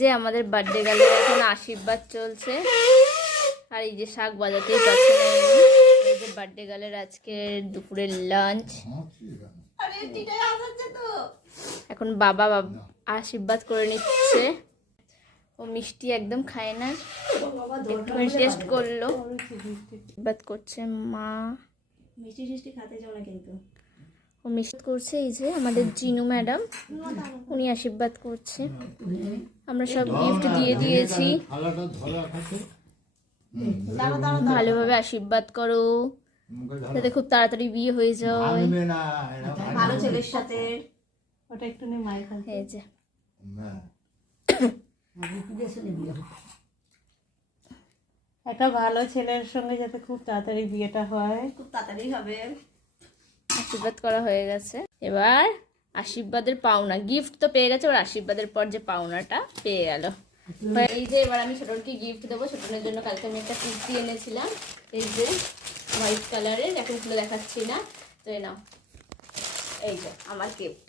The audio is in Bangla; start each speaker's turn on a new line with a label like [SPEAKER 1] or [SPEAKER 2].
[SPEAKER 1] যে আমাদের বার্থডে গেলে, এখন আশীর্বাদ চলছে। আর এই যে শাক বাজাতেই পারছে না এই যে বার্থডে গালের আজকে দুপুরের লাঞ্চ এখন বাবা আশীর্বাদ করে নিচ্ছে। ও মিষ্টি একদম খায় না। একটুখানি টেস্ট করল। আশীর্বাদ করছে মা।
[SPEAKER 2] মিষ্টি টিষ্টি খাতে যাও কিন্তু।
[SPEAKER 1] ও করছে এই যে আমাদের জিনু ম্যাডাম উনি আশীর্বাদ করছে। আমরা সব গিফট দিয়ে দিয়েছি। ভালোভাবে আশীর্বাদ করো। যাতে খুব তাড়াতাড়ি বিয়ে হয়ে যায়।
[SPEAKER 2] ভালো ছেলের সাথে। ওটা একটু নে। একটা ভালো ছেলের সঙ্গে যাতে খুব তাড়াতাড়ি বিয়েটা হয়। খুব তাড়াতাড়ি হবে।
[SPEAKER 1] আশীর্বাদ করা হয়ে গেছে। এবার আশীর্বাদের পাওনা। গিফট তো পেয়ে গেছে ওর আশীর্বাদের পর যে পাওনাটা পেয়ে গেল। এই যে, এবার আমি ছোটনকে গিফট দেবো। ছোটনের জন্য কালকে আমি একটা কুর্তি এনেছিলাম। এই যে হোয়াইট কালারের এখন খুলে দেখাচ্ছি না। তো নাও। এই যে, আমার গিফট